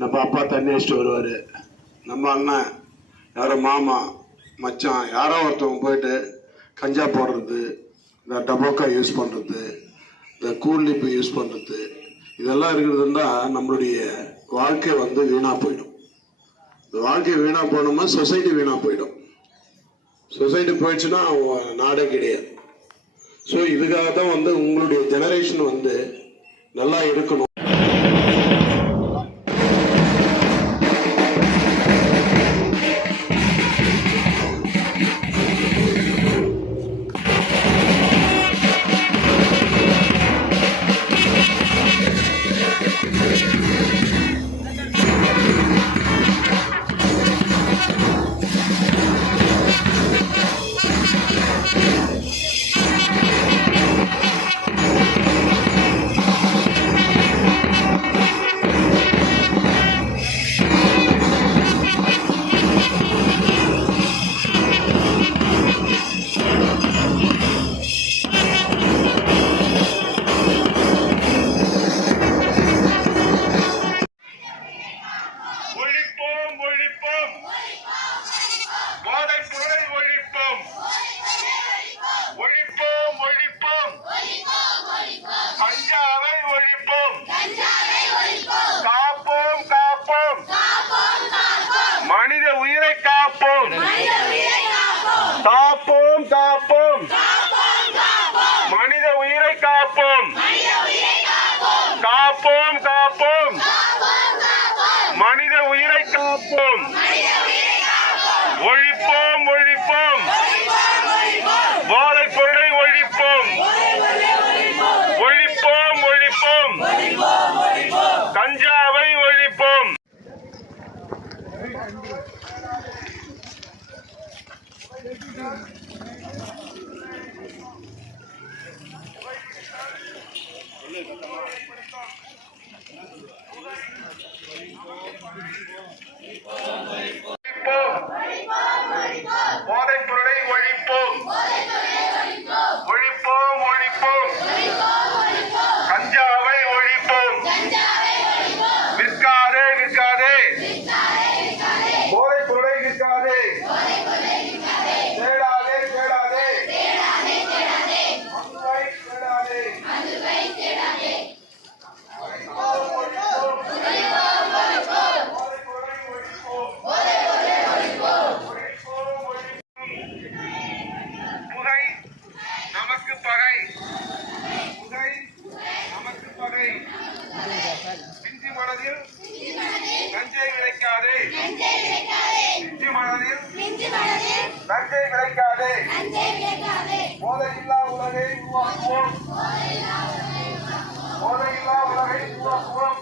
நம்ம அப்பா தண்ணி அடிச்சுட்டு வருவார். நம்ம அண்ணன் யாரோ மாமா மச்சான் யாரோ ஒருத்தவங்க போயிட்டு கஞ்சா போடுறது இந்த டபோக்கா யூஸ் பண்ணுறது இந்த கூல்லிப்பு யூஸ் பண்ணுறது இதெல்லாம் இருக்கிறதுனா நம்மளுடைய வாழ்க்கை வந்து வீணாக போயிடும். இந்த வாழ்க்கை வீணாக போனோம்னா சொசைட்டி வீணாக போயிடும். சொசைட்டி போயிடுச்சுன்னா நாடே கிடையாது. ஸோ இதுக்காக தான் வந்து உங்களுடைய ஜெனரேஷன் வந்து நல்லா இருக்கணும். காப்போம். மனித உயிரை காப்போம். காப்போம் காப்போம். மனித உயிரை காப்போம். ஒழிப்போம் ஒழிப்போம். போதைப் பொருளை ஒழிப்போம். ஒழிப்போம் ஒழிப்போம். கஞ்சாவை ஒழிப்போம். ஒழிப்போம் போதைப் பொருளை ஒழிப்போம் ஒழிப்போம் ஒழிப்போம் கஞ்சாவை ஒழிப்போம் விற்காதே விற்காதே போதைப் பொருளை விற்காதே தேடாதே தேடாதே மதுவை தேடாதே ஒழிப்போம், ஒழிப்போம். போதைப் பொருளை ஒழிப்போம். ஒழிப்போம், ஒழிப்போம். புகை நமக்கு பகை புகை நமக்கு பகை பிஞ்சு மனதில் நஞ்சை விளைக்காதே பிஞ்சு மனதில் நஞ்சை விளைக்காதே போதையில்லா உலகை உருவாக்குவோம். போதையில்லா உலகை உருவாக்குவோம்.